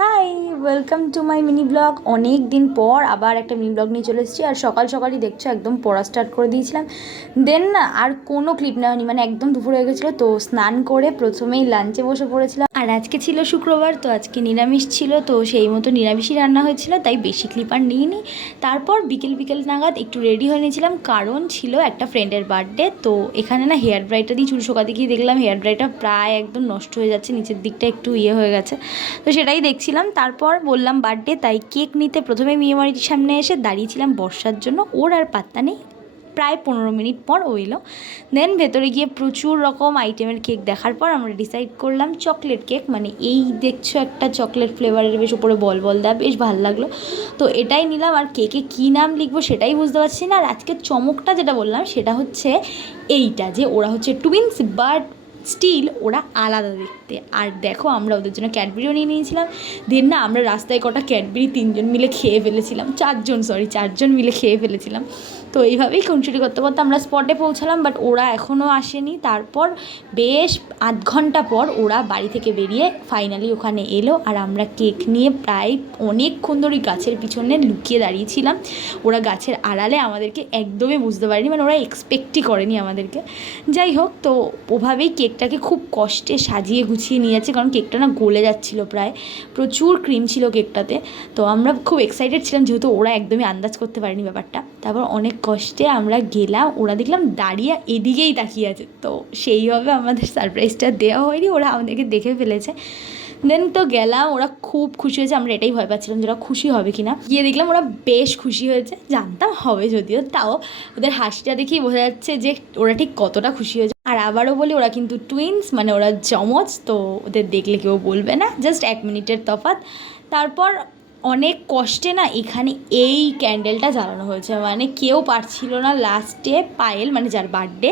High, welcome to my mini blog. অনেক দিন পর আবার একটা মিনি ব্লগ নিয়ে চলে এসেছি। আর সকাল সকালই দেখছো একদম পড়া স্টার্ট করে দিয়েছিলাম। দেন না আর কোনো ক্লিপ নেওয়া হয়নি, মানে একদম দুপুর হয়ে গেছিলো। তো স্নান করে প্রথমেই লাঞ্চে বসে পড়েছিলাম। আর আজকে ছিল শুক্রবার, তো আজকে নিরামিষ ছিল, তো সেই মতো নিরামিষই রান্না হয়েছিল, তাই বেশি ক্লিপ আর নিইনি। তারপর বিকেল নাগাদ একটু রেডি হয়ে নিয়েছিলাম, কারণ ছিল একটা ফ্রেন্ডের বার্থডে। তো এখানে না হেয়ার ড্রাইটা দিয়ে চুল শোকাতে গিয়ে দেখলাম হেয়ার ড্রাইটা প্রায় একদম নষ্ট হয়ে যাচ্ছে, নিচের দিকটা একটু হয়ে গেছে। তো সেটাই দেখছিলাম। তারপর বললাম বার্থডে, তাই কেক নিতে প্রথমে মেয়েবাড়ির সামনে এসে দাঁড়িয়েছিলাম বর্ষার জন্য। ওর আর পাত্তা নেই, প্রায় 15 মিনিট পর ও এলো। দেন ভেতরে গিয়ে প্রচুর রকম আইটেমের কেক দেখার পর আমরা ডিসাইড করলাম চকলেট কেক, মানে এই দেখছো একটা চকলেট ফ্লেভারের, বেশ উপরে বল বল দেয়, বেশ ভালো লাগলো। তো এটাই নিলাম। আর কেকে কী নাম লিখবো সেটাই বুঝতে পারছি না। আর আজকের চমকটা যেটা বললাম সেটা হচ্ছে এইটা, যে ওরা হচ্ছে টুইন্স, বাট স্টিল ওরা আলাদা দেখতে। আর দেখো আমরা ওদের জন্য ক্যাডবেরিও নিয়ে নিয়েছিলাম। দেন না আমরা রাস্তায় কটা ক্যাডবেরি তিনজন মিলে খেয়ে ফেলেছিলাম, চারজন মিলে খেয়ে ফেলেছিলাম। তো এইভাবেই খুনসুটি করতে করতে আমরা স্পটে পৌঁছালাম, বাট ওরা এখনও আসেনি। তারপর বেশ আধ ঘন্টা পর ওরা বাড়ি থেকে বেরিয়ে ফাইনালি ওখানে এলো। আর আমরা কেক নিয়ে প্রায় অনেকক্ষণ ধরে গাছের পিছনে লুকিয়ে দাঁড়িয়েছিলাম। ওরা গাছের আড়ালে, আমাদেরকে একদমই বুঝতে পারেনি, মানে ওরা এক্সপেক্টই করেনি আমাদেরকে। যাই হোক, তো ওভাবেই কেকটাকে খুব কষ্টে সাজিয়ে গুছিয়ে নিয়ে যাচ্ছে, কারণ কেকটা না গলে যাচ্ছিলো, প্রায় প্রচুর ক্রিম ছিল কেকটাতে। তো আমরা খুব এক্সাইটেড ছিলাম, যেহেতু ওরা একদমই আন্দাজ করতে পারেনি ব্যাপারটা। তারপর অনেক কষ্টে আমরা গেলাম, ওরা দেখলাম দাঁড়িয়ে এদিকেই তাকিয়ে আছে। তো সেইভাবে আমাদের সারপ্রাইজটা দেওয়া হয়নি, ওরা আমাদেরকে দেখে ফেলেছে। দেন তো গেলাম, ওরা খুব খুশি হয়েছে। আমরা এটাই ভয় পাচ্ছিলাম যে ওরা খুশি হবে কি না। গিয়ে দেখলাম ওরা বেশ খুশি হয়েছে, জানতাম হবে যদিও, তাও ওদের হাসিটা দেখেই বোঝা যাচ্ছে যে ওরা ঠিক কতটা খুশি হয়েছে। আর আবারও বলি, ওরা কিন্তু টুইন্স, মানে ওরা যমজ। তো ওদের দেখলে কেউ বলবে না, জাস্ট 1 মিনিটের তফাৎ। তারপর অনেক কষ্টে না এখানে এই ক্যান্ডেলটা জ্বালানো হয়েছে, মানে কেউ পারছিল না লাস্টে। পায়েল, মানে যার বার্থডে,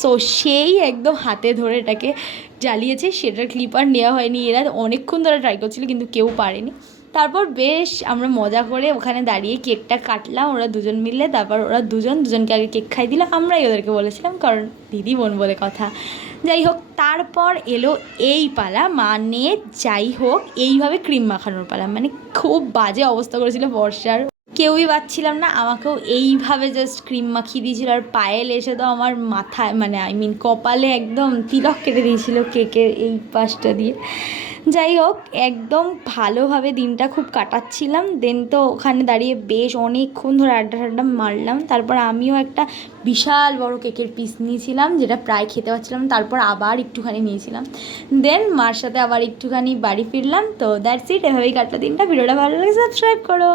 সো সেই একদম হাতে ধরে এটাকে জ্বালিয়েছে। সেটার ক্লিপ আর নেওয়া হয়নি, এরা অনেকক্ষণ ধরে ট্রাই করছিল কিন্তু কেউ পারেনি। তারপর বেশ আমরা মজা করে ওখানে দাঁড়িয়ে কেকটা কাটলাম, ওরা দুজন মিলে। তারপর ওরা দুজনকে আগে কেক খাই দিল, আমরাই ওদেরকে বলেছিলাম, কারণ দিদি বোন বলে কথা। যাই হোক, তারপর এলো এই পালা, মানে যাই হোক এইভাবে ক্রিম মাখানোর পালা। মানে খুব বাজে অবস্থা করেছিল বর্ষার, কেউই পাচ্ছিলাম না। আমাকেও এইভাবে জাস্ট ক্রিম মাখিয়ে দিয়েছিল। আর পায়েল এসে তো আমার মাথায়, মানে কপালে একদম তিলক কেটে দিয়েছিল কেকের এই পাশটা দিয়ে। যাই হোক, একদম ভালোভাবে দিনটা খুব কাটাচ্ছিলাম। দেন তো ওখানে দাঁড়িয়ে বেশ অনেকক্ষণ ধরে আড্ডা মারলাম। তারপর আমিও একটা বিশাল বড় কেকের পিস নিয়েছিলাম, যেটা প্রায় খেতে পারছিলাম। তারপর আবার একটুখানি নিয়েছিলাম। দেন মার সাথে আবার একটুখানি বাড়ি ফিরলাম। তো দ্যাটস ইট, এভাবেই কাটলো দিনটা। ভিডিওটা ভালো লাগে সাবস্ক্রাইব করো।